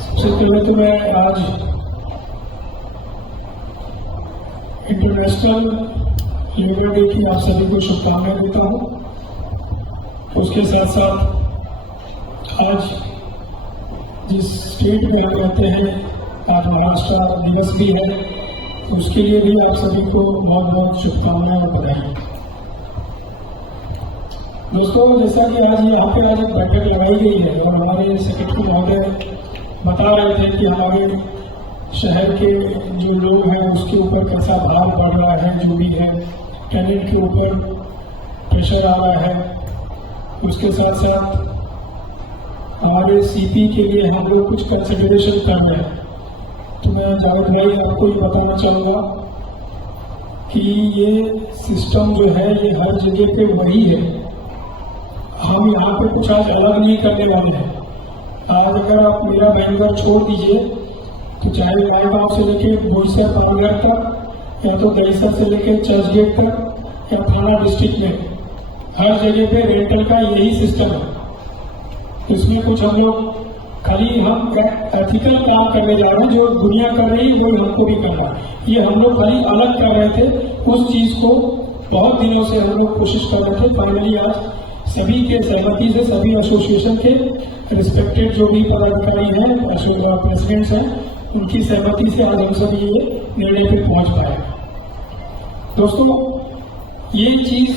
सबसे पहले तो मैं आज इंटरनेशनल लेबर डे की आप सभी को शुभकामनाएं देता हूं। तो उसके साथ साथ आज जिस स्टेट में हम रहते हैं, आज महाराष्ट्र दिवस भी है, तो उसके लिए भी आप सभी को बहुत बहुत शुभकामनाएं और बधाई। दोस्तों, जैसा कि आज यहाँ पे आज एक बैठक लगाई गई है और हमारे सेक्रेटरी महोदय बता रहे थे कि हमारे शहर के जो लोग हैं उसके ऊपर कैसा भार बढ़ रहा है, जो भी है टेनेंट के ऊपर प्रेशर आ रहा है। उसके साथ साथ हमारे सीपी के लिए हम लोग कुछ कंसिडरेशन कर रहे हैं। तो मैं जावेद भाई आपको ये बताना चाहूँगा कि ये सिस्टम जो है ये हर जगह पे वही है। हम यहाँ पे कुछ आज अलग नहीं करने वाले हैं। आज अगर आप मेरा बैंगलोर छोड़ दीजिए तो चाहे लालगांव से लेके बोईसर पालघर तक, या तो दहीसर से लेके चर्चगेट तक, या थाना डिस्ट्रिक्ट में हर जगह पे रेंटल का यही सिस्टम है। इसमें कुछ हम लोग खाली हम एथिकल काम करने जा रहे हैं, जो दुनिया कर रही है वही हमको भी करना है। ये हम लोग खाली अलग कर रहे थे, उस चीज को बहुत दिनों से हम लोग कोशिश कर रहे थे। फाइनली आज सभी के सहमति से, सभी एसोसिएशन के रिस्पेक्टेड जो भी पदाधिकारी हैं, प्रेसिडेंट्स हैं, उनकी सहमति से आज हम सभी ये निर्णय पे पहुंच पाए। दोस्तों, ये चीज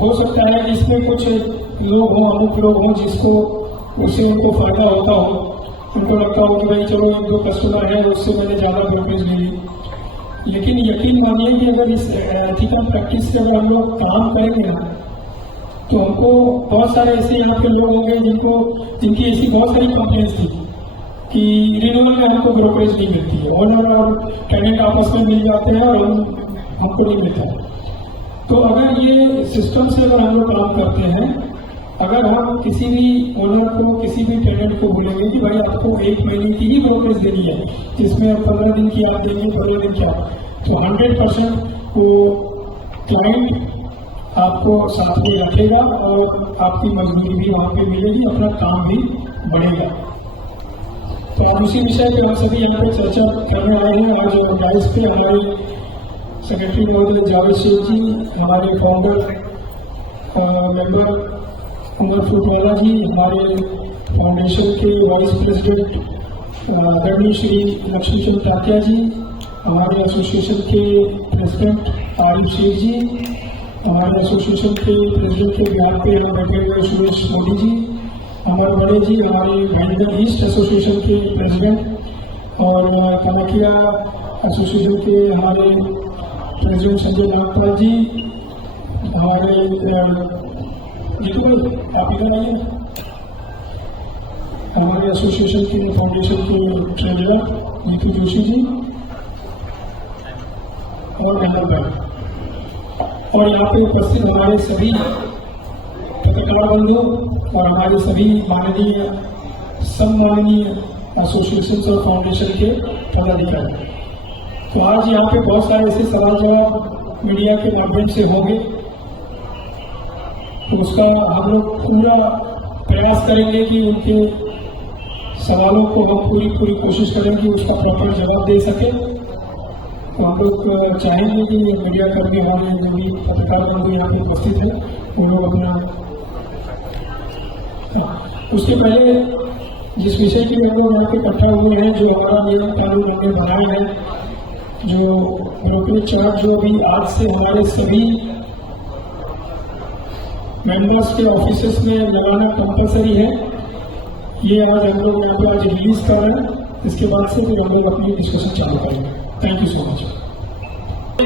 हो सकता है कि इसमें कुछ लोग हों, अमुक लोग हों जिसको उससे उनको फायदा होता हो, उनको लगता हो कि भाई चलो एक दो कस्टमर है उससे मैंने ज्यादा ब्रोकरेज ले ली। लेकिन यकीन मानिए कि अगर इस एथिकल प्रैक्टिस से अगर हम लोग काम करेंगे ना, तो हमको बहुत सारे ऐसे यहाँ पे लोग होंगे जिनकी ऐसी बहुत सारी कंप्लेंट्स थी कि रिन्यूअल में हमको ब्रोकरेज नहीं मिलती है, ओनर और टेनेंट आपस में मिल जाते हैं और हमको नहीं मिलता है। तो अगर ये सिस्टम से अगर हम लोग काम करते हैं, अगर हम किसी भी ओनर को, किसी भी टेनेंट को बोलेंगे कि भाई आपको 1 महीने की ही ब्रोकरेज देनी है, जिसमें आप 15 दिन की आप देंगे, 15 दिन क्या, तो 100% वो क्लाइंट आपको साथ में रखेगा और आपकी मजदूरी भी वहां पे मिलेगी, अपना काम भी बढ़ेगा। तो आज उसी विषय पे हम सभी यहाँ पे चर्चा करने आए हैं। आज डाइस पे हमारे सेक्रेटरी महोदय जावेद शेख जी, हमारे फाउंडर और मेंबर उमर फुटवाला जी, हमारे फाउंडेशन के वाइस प्रेसिडेंट आदरणीय श्री लक्ष्मीचंद तात्या जी, हमारे एसोसिएशन के प्रेसिडेंट आरिफ शेख जी, हमारे एसोसिएशन के प्रेसिडेंट के बिहार पे यहाँ बैठे हुए सुरेश मोदी जी, अमर बड़े जी, हमारे भाईंदर ईस्ट एसोसिएशन के प्रेसिडेंट, और कनकिया एसोसिएशन के हमारे प्रेसिडेंट संजय नागपाल जी, हमारे जीतू भाई आप इधर आइए, हमारे एसोसिएशन के फाउंडेशन के ट्रेजरर जीतू जोशी जी और अहमद भाई, और यहाँ पे उपस्थित हमारे सभी पत्रकार बंधु और हमारे सभी माननीय सम्माननीय एसोसिएशन और फाउंडेशन के पदाधिकारी। तो आज यहाँ पे बहुत सारे ऐसे सवाल जवाब मीडिया के माध्यम से होंगे, तो उसका हम लोग पूरा प्रयास करेंगे कि उनके सवालों को हम पूरी कोशिश करेंगे उसका प्रॉपर जवाब दे सके। तो हम लोग चाहेंगे कि मीडिया कर्मी होने, जो भी पत्रकार बंधु यहाँ पे उपस्थित है, वो लोग अपना उसके पहले जिस विषय के लिए हम लोग यहाँ पे इकट्ठा हुए हैं, जो हमारा नियम कानून हमने बनाया है, जो ब्रोकरेज चार्ज जो अभी आज से हमारे सभी मेंबर्स के ऑफिसेस में लगाना कंपलसरी है, ये आज हम लोग यहाँ पे आज रिलीज कर रहे हैं। इसके बाद से फिर हम लोग अपनी डिस्कशन चालू करेंगे। Thank you so much.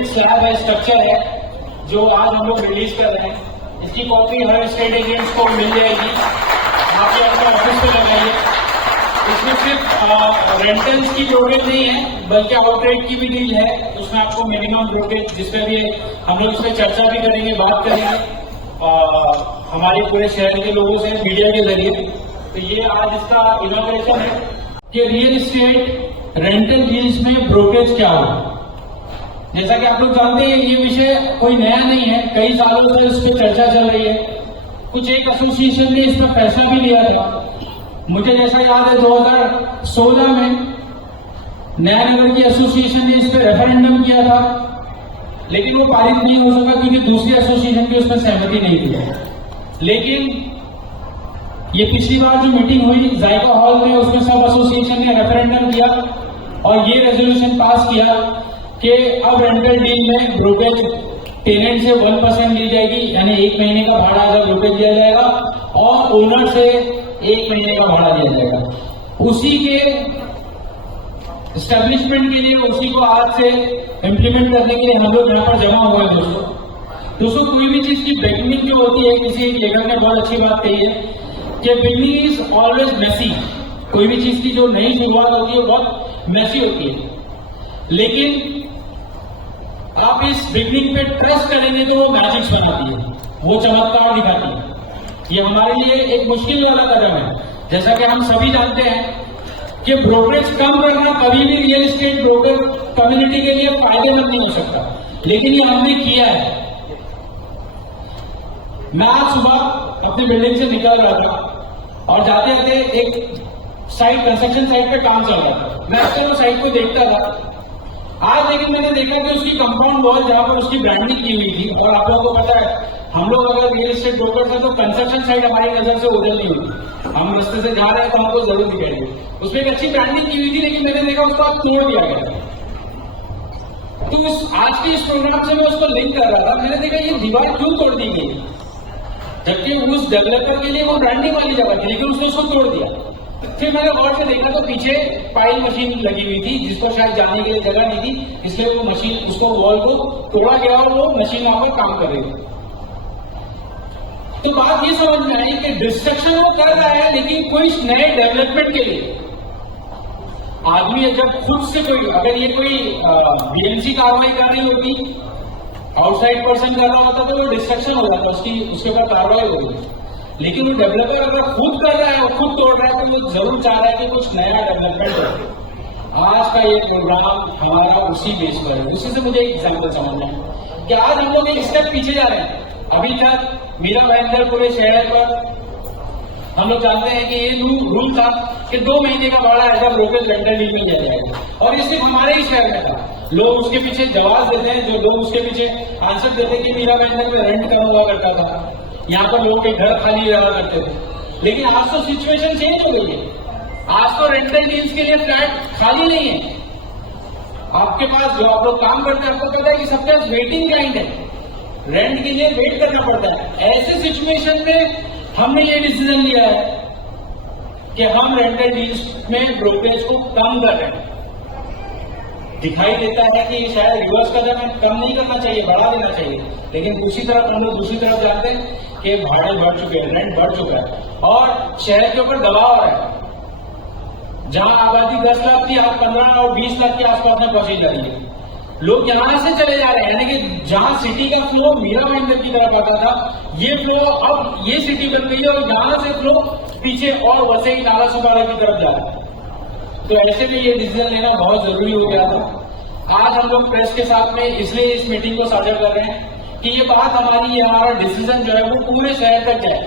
Slab है, स्ट्रक्चर है जो आज हम लोग रिलीज कर रहे हैं। इसकी कॉपी हर स्टेट एजेंट्स को मिल जाएगी, आप अपने ऑफिस में लगाइए। इसमें सिर्फ रेंटल्स की ब्रोकरेज नहीं है, बल्कि आउटरेट की भी डील है। उसमें आपको मिनिमम ब्रोकरेज, जिसमें भी हम लोग इसमें चर्चा भी करेंगे, बात करेंगे हमारे पूरे शहर के लोगों से मीडिया के जरिए। तो ये आज इसका इनॉग्रेशन है कि रियल एस्टेट रेंटल डील्स में ब्रोकरेज क्या हो। जैसा कि आप लोग जानते हैं, ये विषय कोई नया नहीं है, कई सालों से इस पर चर्चा चल रही है। कुछ एक एसोसिएशन ने इस पर फैसला भी लिया था मुझे जैसा याद है 2016 में नया नगर की एसोसिएशन ने इस पर रेफरेंडम किया था, लेकिन वो पारित नहीं हो सका क्योंकि दूसरी एसोसिएशन की उसमें सहमति नहीं थी। लेकिन ये पिछली बार जो मीटिंग हुई जायका हॉल में, उसमें सब एसोसिएशन ने रेफरेंडम किया और ये रेजोल्यूशन पास किया कि अब रेंटल डील में ब्रोकेज टेनेंट से 1% ली जाएगी, यानी 1 महीने का भाड़ा अगर ब्रोकेज दिया जाएगा और ओनर से 1 महीने का भाड़ा दिया जाएगा। उसी के एस्टेब्लिशमेंट के लिए, उसी को आज से इम्प्लीमेंट करने के लिए हम लोग यहाँ पर जमा हुए हैं। दोस्तों कोई भी चीज की बिगिनिंग जो होती है, किसी लेखक ने बहुत अच्छी बात कही है कि बिगिनिंग इज ऑलवेज मेसी। कोई भी चीज की जो नई शुरुआत होती है बहुत मेसी होती है, लेकिन आप इस बिगिनिंग पे ट्रस्ट करेंगे तो वो मैजिक्स बनाती है, वो चमत्कार दिखाती है। ये हमारे लिए एक मुश्किल वाला कदम है। जैसा कि हम सभी जानते हैं कि ब्रोकरेज कम करना कभी भी रियल एस्टेट ब्रोकर कम्युनिटी के लिए फायदेमंद नहीं हो सकता, लेकिन ये हमने किया है। मैं आज सुबह अपनी बिल्डिंग से निकल रहा था और जाते जाते एक साइट, कंस्ट्रक्शन साइट पे काम चल रहा था। मैं अक्सर वो साइट को देखता था। आज लेकिन मैंने देखा कि उसकी कंपाउंड वॉल जहां पर उसकी ब्रांडिंग की हुई थी, और आप लोगों को पता है हम लोग अगर रियल एस्टेट ब्रोकर थे तो कंस्ट्रक्शन साइट हमारी नजर से ओझल नहीं होती। हम रास्ते से जा रहे हैं तो हमको जरूर दिखाएंगे। उसमें एक अच्छी ब्रांडिंग की हुई थी, लेकिन मैंने देखा उसको आज तोड़ दिया गया। तो आज के इस प्रोग्राम से मैं उसको लिंक कर रहा था। मैंने देखा ये दीवार क्यों तोड़ दी गई, जबकि उस डेवलपर के लिए वो ब्रांडिंग वाली जगह थी, लेकिन उसने उसको तोड़ दिया। फिर मैंने गौर से देखा तो पीछे पाइल मशीन लगी हुई थी, जिसको शायद जाने के लिए जगह नहीं थी, इसलिए वो मशीन, उसको वॉल को तोड़ा गया और वो मशीन वहां पर काम कर रही थी। तो बात ये समझ में आई कि डिस्ट्रक्शन वो कर रहा है, लेकिन कोई नए डेवलपमेंट के लिए आदमी जब खुद से कोई, अगर ये कोई बीएमसी कार्रवाई कर रही होती, आउटसाइड पर्सन कर रहा होता तो वो डिस्ट्रक्शन हो जाता, उसके ऊपर कार्रवाई होगी। लेकिन वो डेवलपर अगर खुद कर रहा है और खुद तोड़ रहा है तो वो जरूर चाह रहा है कि कुछ नया डेवलपमेंट हो। आज का ये प्रोग्राम हमारा उसी बेस पर है। उसी से मुझे एक एग्जाम्पल समझना है कि आज हम लोग एक स्टेप पीछे जा रहे हैं। अभी तक मीरा भाईंदर पूरे शहर पर हम लोग जानते हैं कि ये रूल था कि 2 महीने का भाड़ा as a brokerage rental deal में दिया जाएगा, और ये सिर्फ हमारे ही शहर में था। लोग उसके पीछे जवाब देते हैं, जो लोग उसके पीछे आंसर देते कि मीरा भाईंदर में रेंट कम हुआ करता था, यहाँ पर लोगों के घर खाली रहा करते थे। लेकिन आज तो सिचुएशन चेंज हो गई है। आज तो रेंटल डील्स के लिए फ्लैट खाली नहीं है। आपके पास जो आप लोग काम करते हैं, आपको पता है कि सबके पास वेटिंग क्लाइंट है, रेंट के लिए वेट करना पड़ता है। ऐसे सिचुएशन में हमने ये डिसीजन लिया है कि हम रेंटल डील्स में ब्रोकरेज को कम कर रहे हैं। दिखाई देता है कि शायद रिवर्स कदम है, कम नहीं करना चाहिए, बढ़ा देना चाहिए, लेकिन दूसरी तरफ हम लोग दूसरी तरफ जानते हैं कि भाड़े बढ़ चुके हैं, रेंट बढ़ चुका है और शहर के ऊपर दबाव आ रहा है। जहां आबादी 10 लाख थी, आज 15 और 20 लाख के आसपास में पहुंची जा रही है। लोग यहां से चले जा रहे हैं, यानी कि जहां सिटी का फ्लो मीरा भाईंदर की तरफ आता था, ये फ्लो अब ये सिटी बन गई है और यहां से फ्लो पीछे और वसई नाला सुबारा की तरफ जा रहा है। तो ऐसे में ये डिसीजन लेना बहुत जरूरी हो गया था। आज हम लोग प्रेस के साथ में इसलिए इस मीटिंग को साझा कर रहे हैं कि ये बात हमारी, ये हमारा डिसीजन जो है वो पूरे शहर तक जाए।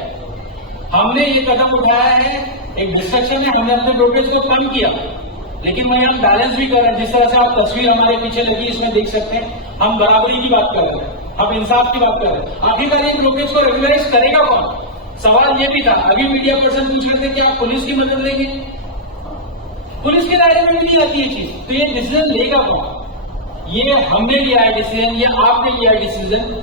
हमने ये कदम उठाया है, एक डिस्ट्रक्शन है, हमने अपने ब्रोकरेज को कम किया, लेकिन वही हम बैलेंस भी कर रहे हैं। जिस तरह से आप तस्वीर हमारे पीछे लगी, इसमें देख सकते हैं, हम बराबरी की बात कर रहे हैं, हम इंसाफ की बात कर रहे हैं। आखिरकार ये ब्रोकरेज को रेगुलराइज करेगा कौन? सवाल ये भी था। अभी मीडिया पर्सन पूछ रहे थे कि आप पुलिस की मदद लेंगे, पुलिस के दायरे में भी नहीं आती है चीज, तो ये डिसीजन लेगा कौन? ये हमने लिया है डिसीजन, ये आपने लिया है डिसीजन।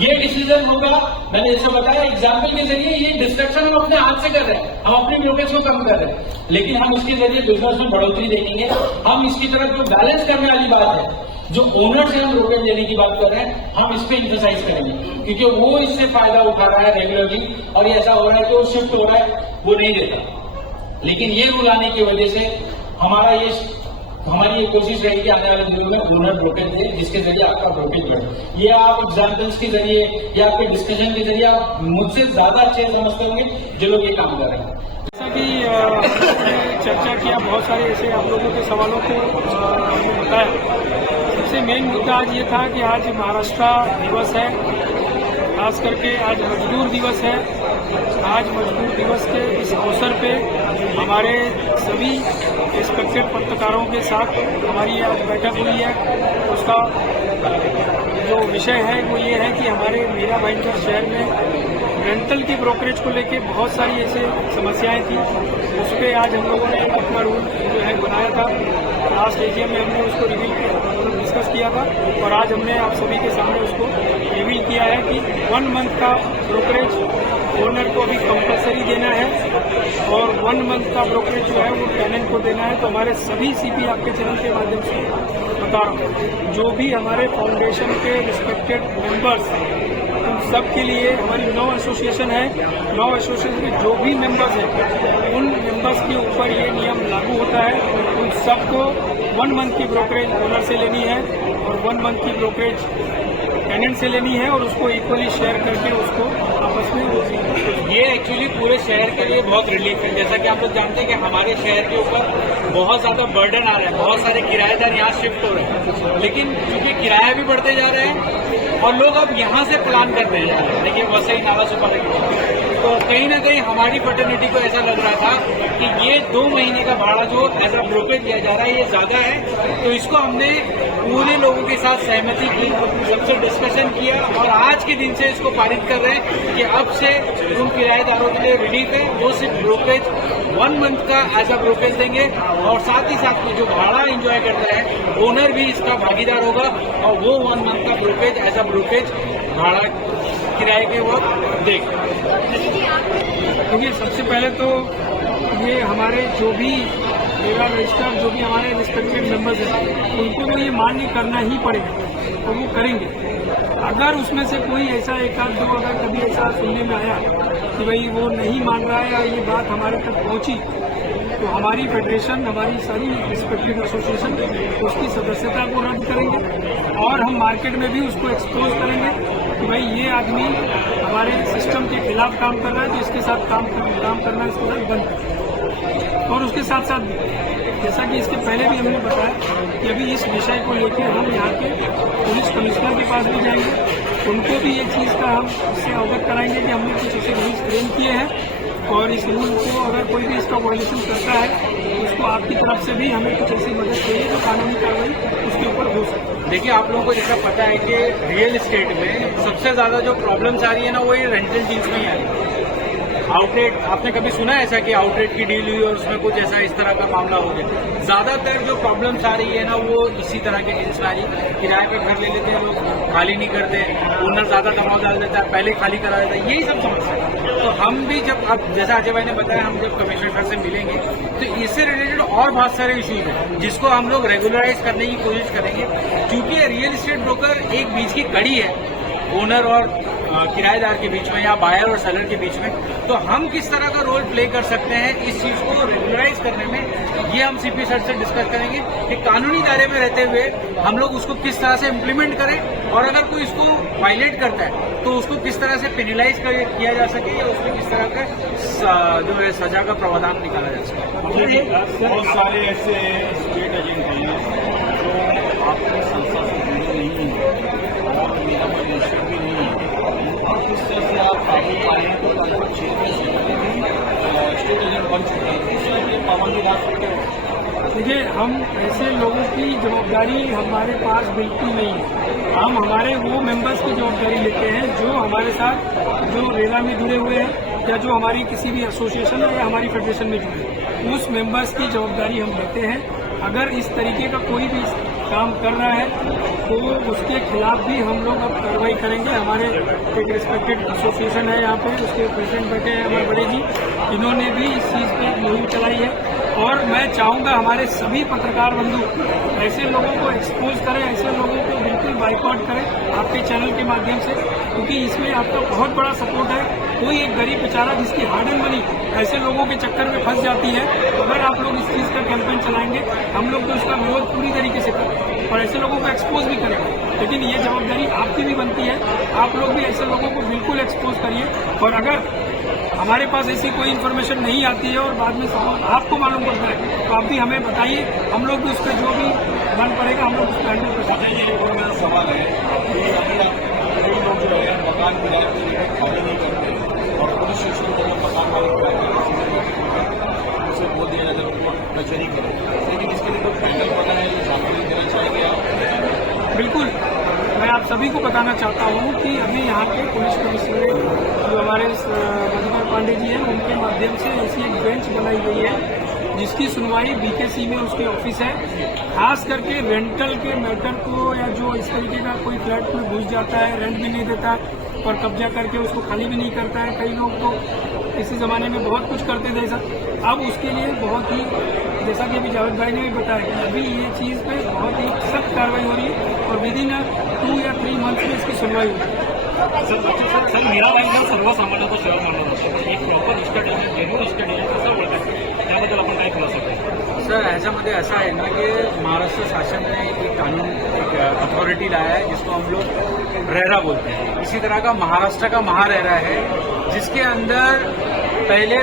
ये डिसीजन होगा, मैंने जैसे बताया एग्जाम्पल के जरिए, ये डिस्ट्रक्शन हम अपने हाथ से कर रहे हैं, हम अपने ब्रोकरेज को कम कर रहे हैं, लेकिन हम इसके जरिए बिजनेस में बढ़ोतरी देखेंगे। हम इसकी तरफ जो बैलेंस करने वाली बात है, जो ओनर से हम ब्रोकरेज लेने की बात कर रहे हैं, हम इस पर इंटरसाइज करेंगे, क्योंकि वो इससे फायदा उठा रहा है रेगुलरली, और ये ऐसा हो रहा है कि वो शिफ्ट हो रहा है, वो नहीं देता। लेकिन ये रूल आने की वजह से हमारी ये कोशिश रहेगी आने वाले दिनों में ओनर ब्रोकरेज दे, जिसके जरिए आपका ब्रोकरेज बढ़े। ये आप एग्जाम्पल्स के जरिए या आपके डिस्कशन के जरिए आप मुझसे ज्यादा अच्छे समझते होंगे जो लोग ये काम कर रहे हैं। जैसा कि चर्चा किया, बहुत सारे ऐसे आप लोगों के सवालों को हमने बताया। सबसे मेन मुद्दा आज ये था कि आज महाराष्ट्र दिवस है, खास करके आज मजदूर दिवस है। आज मजदूर दिवस के इस अवसर पे हमारे सभी रिस्पेक्टेड पत्रकारों के साथ हमारी आज बैठक हुई है। उसका जो विषय है वो ये है कि हमारे मीरा भाईंदर शहर में रेंटल की ब्रोकरेज को लेके बहुत सारी ऐसे समस्याएं थी। उस पर आज हम लोगों ने अपना रूल जो है बनाया था। लास्ट एजीएम में हमने उसको डिस्कस किया था और आज हमने आप सभी के सामने उसको रिवील किया है कि 1 मंथ का ब्रोकरेज ओनर को अभी कंपलसरी देना है और 1 मंथ का ब्रोकरेज जो है वो टेनेंट को देना है। तो हमारे सभी सीपी आपके चैनल के माध्यम से बता रहा हूँ, जो भी हमारे फाउंडेशन के रिस्पेक्टेड मेंबर्स उन सब के लिए हमारी 9 एसोसिएशन है। 9 एसोसिएशन के जो भी मेंबर्स हैं उन मेंबर्स के ऊपर ये नियम लागू होता है। उन सबको 1 मंथ की ब्रोकरेज ओनर से लेनी है और 1 मंथ की ब्रोकरेज टेनेंट से लेनी है और उसको इक्वली शेयर करके उसको आपस में ये एक्चुअली पूरे शहर के लिए बहुत रिलीफ है। जैसा कि आप लोग जानते हैं कि हमारे शहर के ऊपर बहुत ज्यादा बर्डन आ रहा है, बहुत सारे किराएदार यहाँ शिफ्ट हो रहे हैं, लेकिन क्योंकि किराया भी बढ़ते जा रहे हैं और लोग अब यहाँ से प्लान कर रहे हैं, लेकिन वैसे ही नाला सुपा तो कहीं ना कहीं हमारी फर्टर्निटी को ऐसा लग रहा था कि ये 2 महीने का भाड़ा जो एज अ ब्रोकरेज दिया जा रहा है ये ज्यादा है। तो इसको हमने पूरे लोगों के साथ सहमति की, सबसे डिस्कशन किया और आज के दिन से इसको पारित कर रहे हैं कि अब से उन किराएदारों के लिए रिलीफ है। वो सिर्फ ब्रोकरेज 1 मंथ का एज अ ब्रोकरेज देंगे और साथ ही साथ में जो भाड़ा एंजॉय करता है ओनर भी इसका भागीदार होगा और वो 1 मंथ का ब्रोकरेज एज अ ब्रोकरेज भाड़ा किराए के वक्त देगा। देखिए, सबसे पहले तो ये हमारे जो भी मेरा रजिस्टर जो भी हमारे रिस्पेक्टेड मेंबर्स हैं उनको तो ये मान्य करना ही पड़ेगा और वो करेंगे। अगर उसमें से कोई ऐसा एक आध दो अगर कभी ऐसा सुनने में आया कि भाई वो नहीं मान रहा है या ये बात हमारे तक पहुंची तो हमारी फेडरेशन, हमारी सारी रिस्पेक्टेड एसोसिएशन उसकी सदस्यता को रद्द करेंगे और हम मार्केट में भी उसको एक्सपोज करेंगे कि भाई ये आदमी हमारे सिस्टम के खिलाफ काम कर रहा है, तो इसके साथ काम करना इसके साथ बंद करें। और उसके साथ साथ जैसा कि इसके पहले भी हमने बताया कि अभी इस विषय को लेकर हम यहाँ के पुलिस कमिश्नर के पास भी जाएंगे, उनको भी ये चीज़ का हम इससे अवगत कराएंगे कि हमने कुछ ऐसे रूल्स फ्रेम किए हैं और इस रूल को अगर कोई भी इसका वायलेशन करता है तो उसको आपकी तरफ से भी हमें कुछ ऐसी मदद चाहिए तो कानूनी कार्रवाई उसके ऊपर हो सकती है। देखिए, आप लोगों को जैसा पता है कि रियल एस्टेट में सबसे ज्यादा जो प्रॉब्लम्स आ रही है ना वो ये रेंटल डील्स में ही आ रही है। आउटलेट, आपने कभी सुना ऐसा कि आउटलेट की डील हुई और उसमें कुछ ऐसा इस तरह का मामला हो गया? ज्यादातर जो प्रॉब्लम्स आ रही है ना वो इसी तरह के डील्स में आ रही है। किराए पे घर ले लेते हैं लोग, खाली नहीं करते, ओनर ज्यादा दबाव डाल देता है, पहले खाली करा देता है, यही सब समस्या है। तो हम भी जब अब जैसा अजय भाई ने बताया, हम जब कमिश्नर सर से मिलेंगे तो इससे रिलेटेड और बहुत सारे इश्यूज हैं जिसको हम लोग रेगुलराइज करने की कोशिश करेंगे। क्योंकि रियल एस्टेट ब्रोकर एक बीच की कड़ी है ओनर और किराएदार के बीच में या बायर और सेलर के बीच में, तो हम किस तरह का रोल प्ले कर सकते हैं इस चीज को रेगुलराइज करने में, ये हम सीपी सर से डिस्कस करेंगे कि कानूनी दायरे में रहते हुए हम लोग उसको किस तरह से इम्प्लीमेंट करें और अगर कोई इसको वायलेट करता है तो उसको किस तरह से पेनलाइज किया जा सके या उसको किस तरह का जो है सजा का प्रावधान निकाला जा सके। बहुत सारे ऐसे स्टेट एजेंट हैं जो आपकी संस्था से जुड़े नहीं हैं और उनका कोई रजिस्टर भी नहीं है। किस तरह से आप काबू पाएंगे तो लगभग क्षेत्र स्टेट एजेंट बन चुके हैं, इसलिए पाबंदी डाल सकते हैं। देखिए, हम ऐसे लोगों की जवाबदारी हमारे पास बिल्कुल नहीं है। हम हमारे वो मेंबर्स की जवाबदारी लेते हैं जो हमारे साथ जो रेला में जुड़े हुए हैं या जो हमारी किसी भी एसोसिएशन या हमारी फेडरेशन में जुड़े हैं, उस मेंबर्स की जवाबदारी हम लेते हैं। अगर इस तरीके का कोई भी काम कर रहा है तो उसके खिलाफ भी हम लोग अब कार्रवाई करेंगे। हमारे एक रिस्पेक्टेड एसोसिएशन है यहाँ पे, उसके प्रेसिडेंट बैठे हैं हमारे बड़े जी, इन्होंने भी इस चीज़ पर मुहिम चलाई है और मैं चाहूँगा हमारे सभी पत्रकार बंधु ऐसे लोगों को एक्सपोज करें, ऐसे लोगों को बिल्कुल बाइकआउट करें आपके चैनल के माध्यम से, क्योंकि इसमें आपका बहुत बड़ा सपोर्ट है। कोई एक गरीब बेचारा जिसकी हार्ड एंड मनी ऐसे लोगों के चक्कर में फंस जाती है, अगर आप लोग इस चीज़ का कैंपेन चलाएंगे हम लोग तो उसका विरोध पूरी तरीके से करें और ऐसे लोगों को एक्सपोज भी करेंगे। लेकिन ये जवाबदारी आपकी भी बनती है, आप लोग भी ऐसे लोगों को बिल्कुल एक्सपोज करिए। और अगर हमारे पास ऐसी कोई इन्फॉर्मेशन नहीं आती है और बाद में आपको मालूम पड़ता है तो आप भी हमें बताइए, हम लोग भी उस पर जो भी मन पड़ेगा हम लोग उस पर हैंडल कर सकते हैं। ये एक और मेरा सवाल है कि अगर कई लोग जो है मकान किराए पर खाली नहीं करते और पुलिस स्टेशन को मकान मालिक उसे बोल दिया जाए उनको कचहरी करो, लेकिन इसके लिए कोई पैनल बना है जो जानकारी देना चाहेंगे आप? बिल्कुल, मैं आप सभी को बताना चाहता हूँ कि अभी यहाँ के पुलिस कमिश्नरेट जो हमारे मधुकर पांडे जी हैं उनके माध्यम से ऐसी एक बेंच बनाई गई है जिसकी सुनवाई बीकेसी में उसके ऑफिस है। खास करके रेंटल के मैटर को या जो इस तरीके का कोई फ्लैट में घुस जाता है, रेंट भी नहीं देता और कब्जा करके उसको खाली भी नहीं करता है, कई लोग तो इसी ज़माने में बहुत कुछ करते थे सर। अब उसके लिए बहुत ही, जैसा कि अभी जावेद भाई ने भी बताया कि अभी ये चीज़ पे बहुत ही सख्त कार्रवाई हो रही है और विद इन 2 या 3 मंथ्स में इसकी सुनवाई होगी। सर मीरा बँक सर्वसामान्यांचा शेअर मानला जातो, एक proper estate agent, genuine estate agent कसं ओळखायचं त्याबद्दल आपण काय खुलासा करतो? सर ह्याच्यामध्ये असं आहे ना की महाराष्ट्र शासन ने एक कानून, एक अथॉरिटी लाया है जिसको हम लोग रेरा बोलते हैं। इसी तरह का महाराष्ट्र का महारेरा है जिसके अंदर पहले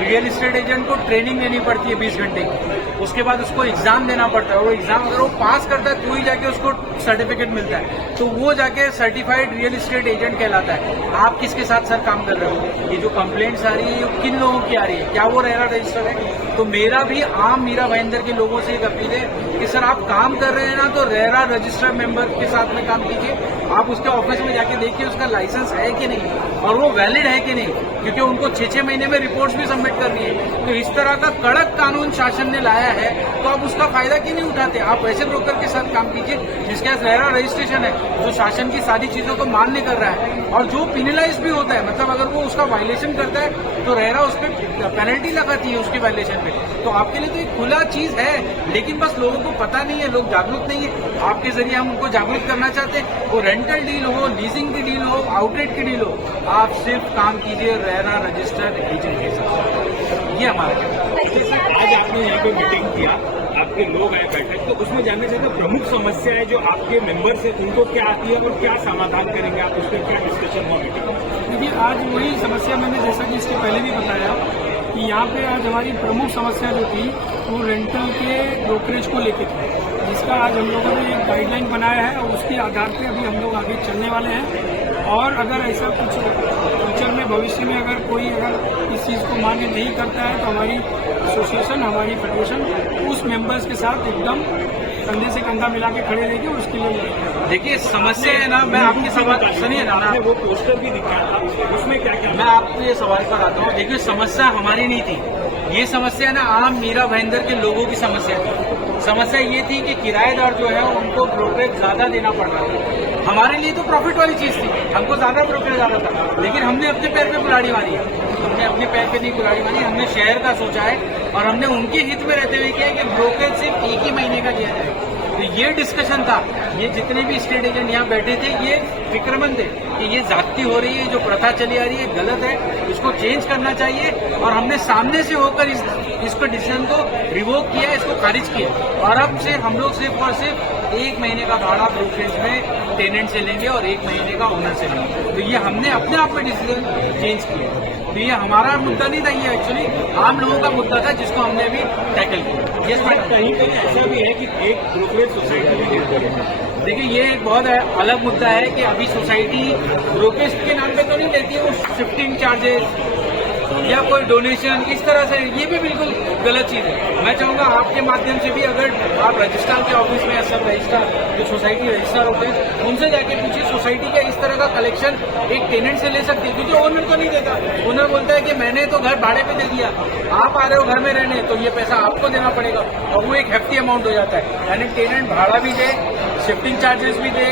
रियल इस्टेट एजेंट को ट्रेनिंग लेनी पड़ती है 20 घंटे की, उसके बाद उसको एग्जाम देना पड़ता है, वो एग्जाम अगर वो पास करता है तो ही जाके उसको सर्टिफिकेट मिलता है, तो वो जाके सर्टिफाइड रियल इस्टेट एजेंट कहलाता है। आप किसके साथ सर काम कर रहे हो? ये जो कंप्लेंट्स आ रही है ये किन लोगों की आ रही है? क्या वो रेरा रजिस्टर है? तो मेरा भी आम मीरा भाईंदर के लोगों से एक अपील है कि सर आप काम कर रहे हैं ना तो रेरा रजिस्टर्ड मेंबर के साथ में काम कीजिए। आप उसके ऑफिस में जाके देखिए उसका लाइसेंस है कि नहीं और वो वैलिड है कि नहीं, क्योंकि उनको 6-6 महीने में रिपोर्ट्स भी सबमिट करनी है। तो इस तरह का कड़क कानून शासन ने लाया है, तो आप उसका फायदा क्यों नहीं उठाते? आप वैसे ब्रोकर के साथ काम कीजिए जिसके पास रेरा रजिस्ट्रेशन है, जो शासन की सारी चीजों को मान्य कर रहा है और जो पिनलाइज भी होता है, मतलब अगर वो उसका वायलेशन करता है तो रेरा उस पर पेनल्टी लगाती है उसके वायलेशन पे। तो आपके लिए तो एक खुला चीज है, लेकिन बस लोगों को पता नहीं है, लोग जागरूक नहीं है। आपके जरिए हम उनको जागरूक करना चाहते हैं। वो रेंटल डील हो, लीजिंग की डील हो, आउटलेट की डील हो, आप सिर्फ काम कीजिए रेरा रजिस्टर्ड एजेंट के साथ। ये हमारा आज आपने यहाँ पे मीटिंग किया, आपके लोग आए बैठक, तो उसमें जानना चाहते हैं प्रमुख समस्या है जो आपके मेंबर्स है उनको क्या आती है और क्या समाधान करेंगे आप, उस पर क्या डिस्कशन हुआ मीटिंग? देखिए आज वही समस्या मैंने जैसा कि इसके पहले भी बताया कि यहाँ पे आज हमारी प्रमुख समस्या जो थी वो रेंटल के ब्रोकरेज को लेकर थी, जिसका आज हम लोगों ने एक गाइडलाइन बनाया है और उसके आधार पे अभी हम लोग आगे चलने वाले हैं। और अगर ऐसा कुछ फ्यूचर में, भविष्य में अगर कोई अगर इस चीज़ को मान्य नहीं करता है तो हमारी एसोसिएशन, हमारी फेडरेशन उस मेंबर्स के साथ एकदम कंधे से कंधा मिला के खड़े रहेगी और उसके लिए लड़ेगी। देखिए समस्या है ना, मैं आपकी सवाल सुनिए ना, आपने वो पोस्टर भी दिखाया, उसमें क्या क्या? मैं आपको ये सवाल कराता हूँ। देखिए समस्या हमारी नहीं थी, ये समस्या ना आम मीरा भाईंदर के लोगों की समस्या थी। समस्या ये थी कि किराएदार जो है उनको ब्रोकरेज ज्यादा देना पड़ रहा था। हमारे लिए तो प्रॉफिट वाली चीज थी, हमको ज्यादा ब्रोकरेज आ रहा था, लेकिन हमने अपने पैर पे कुल्हाड़ी मारी है। हमने अपने पैर पे नहीं कुल्हाड़ी मारी, हमने शहर का सोचा है और हमने उनके हित में रहते हुए किया है कि ब्रोकरेज सिर्फ 1 ही महीने का दिया जाए। तो ये डिस्कशन था, ये जितने भी स्टेट एजेंट यहाँ बैठे थे ये फिक्रमंद थे कि ये जाती हो रही है, जो प्रथा चली आ रही है गलत है, इसको चेंज करना चाहिए। और हमने सामने से होकर इसको डिसीजन को रिवोक किया, इसको खारिज किया और अब से हम लोग सिर्फ और सिर्फ 1 महीने का भाड़ा ब्रोकरेज में टेनेंट से लेंगे और 1 महीने का ओनर से लेंगे। तो ये हमने अपने आप में डिसीजन चेंज किया। तो ये हमारा मुद्दा नहीं था, ये एक्चुअली आम लोगों का मुद्दा था जिसको हमने अभी टैकल किया। ये कहीं कहीं ऐसा भी है कि एक ब्रोकरेज सोसाइटी भी है। देखिए ये एक बहुत अलग मुद्दा है कि अभी सोसाइटी ब्रोकरेज के नाम पे तो नहीं लेती है, वो शिफ्टिंग चार्जेस या कोई डोनेशन इस तरह से, ये भी बिल्कुल गलत चीज है। मैं चाहूंगा आपके माध्यम से भी अगर आप रजिस्ट्रार के ऑफिस में या सब रजिस्ट्रार जो सोसाइटी रजिस्ट्रार होते हैं उनसे जाके पूछिए सोसाइटी का इस तरह का कलेक्शन एक टेनेंट से ले सकते हैं, क्योंकि ओनर तो नहीं देता। ओनर बोलता है कि मैंने तो घर भाड़े पे दे दिया, आप आ रहे हो घर में रहने तो ये पैसा आपको देना पड़ेगा और वो एक हेफ्टी अमाउंट हो जाता है। यानी टेनेंट भाड़ा भी दे, शिफ्टिंग चार्जेस भी दे,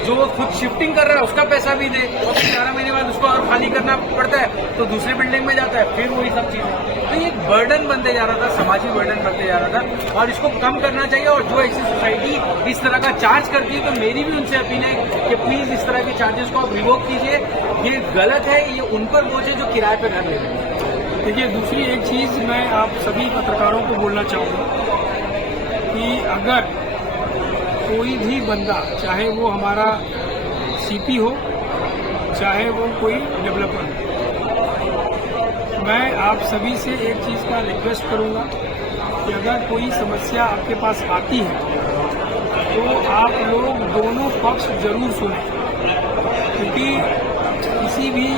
जो खुद शिफ्टिंग कर रहा है उसका पैसा भी दे और 11 महीने बाद उसको अगर खाली करना पड़ता है तो दूसरी बिल्डिंग में जाता है, फिर वही सब चीजें। तो ये एक बर्डन बनते जा रहा था, समाजी बर्डन बनते जा रहा था और इसको कम करना चाहिए। और जो ऐसी सोसाइटी इस तरह का चार्ज करती है तो मेरी भी उनसे अपील है कि प्लीज इस तरह के चार्जेस को आप रिवोक कीजिए। ये गलत है, ये उन पर बोझ है जो किराए पर घर ले रहे हैं। देखिए दूसरी एक चीज मैं आप सभी पत्रकारों को बोलना चाहूँगा कि अगर कोई भी बंदा, चाहे वो हमारा सीपी हो, चाहे वो कोई डेवलपर हो, मैं आप सभी से एक चीज़ का रिक्वेस्ट करूंगा कि अगर कोई समस्या आपके पास आती है तो आप लोग दोनों पक्ष जरूर सुनें, क्योंकि किसी भी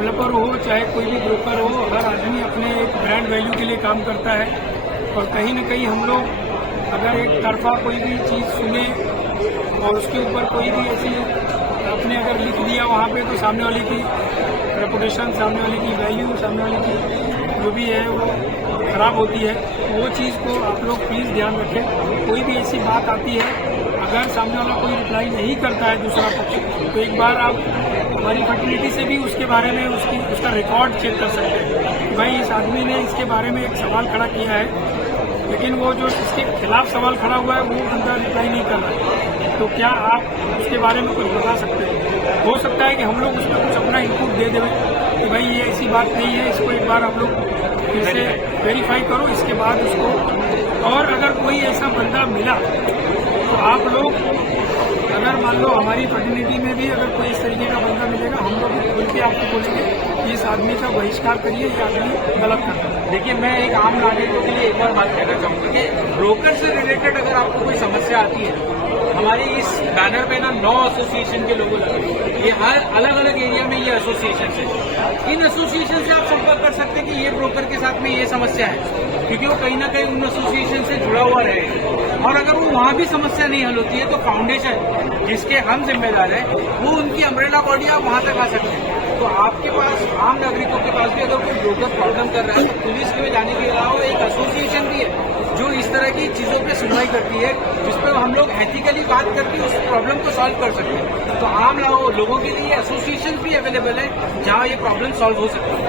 डेवलपर हो चाहे कोई भी ब्रोकर हो, हर आदमी अपने एक ब्रांड वैल्यू के लिए काम करता है। और कहीं न कहीं हम लोग अगर एक तरफा कोई भी चीज़ सुने और उसके ऊपर कोई भी ऐसी आपने अगर लिख दिया वहाँ पे, तो सामने वाले की रेपुटेशन, सामने वाले की वैल्यू, सामने वाले की जो भी है वो खराब होती है। वो चीज़ को आप लोग प्लीज़ ध्यान रखें। कोई भी ऐसी बात आती है, अगर सामने वाला कोई रिप्लाई नहीं करता है दूसरा पक्ष, तो एक बार आप हमारी फर्टिलिटी से भी उसके बारे में उसका रिकॉर्ड चेक कर सकते हैं कि भाई इस आदमी ने इसके बारे में एक सवाल खड़ा किया है, लेकिन वो जो इसके खिलाफ सवाल खड़ा हुआ है वो बंदा रिप्लाई नहीं कर रहा है। तो क्या आप उसके बारे में कुछ बता सकते हैं? हो सकता है कि हम लोग उसमें कुछ अपना इनपुट दे दें कि भाई ये ऐसी बात नहीं है, इसको एक बार आप लोग फिर से वेरीफाई करो, इसके बाद उसको। और अगर कोई ऐसा बंदा मिला तो आप लोग अगर मान लो हमारी फर्टिलिटी में भी अगर कोई इस तरीके का बंदा मिलेगा, हम लोग भी खुल के आपको बोलेंगे कि इस आदमी का बहिष्कार करिए, ये आदमी गलत कर रहा है। देखिए, मैं एक आम नागरिकों के लिए एक बार बात कहना चाहूँगा कि ब्रोकर से रिलेटेड अगर आपको कोई समस्या आती है, हमारी इस बैनर पे ना 9 एसोसिएशन के लोगों लगे। ये हर अलग अलग एरिया में ये एसोसिएशन है। इन एसोसिएशन से आप संपर्क कर सकते हैं कि ये ब्रोकर के साथ में ये समस्या है, क्योंकि वो कहीं ना कहीं उन एसोसिएशन से जुड़ा हुआ रहेगा। और अगर वो वहाँ भी समस्या नहीं हल होती है तो फाउंडेशन जिसके हम जिम्मेदार हैं, वो उनकी अम्ब्रेला बॉडी आप वहाँ तक आ सकते हैं। तो आपके पास आम नागरिकों के पास भी अगर कोई ब्रोकर प्रॉब्लम कर रहा है, तो पुलिस में जाने के अलावा एक एसोसिएशन भी है जो इस तरह की चीज़ों पे सुनवाई करती है, जिस पर हम लोग एथिकली बात करके उस प्रॉब्लम को सॉल्व कर सकते हैं। तो आम लोगों के लिए एसोसिएशन भी अवेलेबल है जहाँ ये प्रॉब्लम सॉल्व हो सकती है।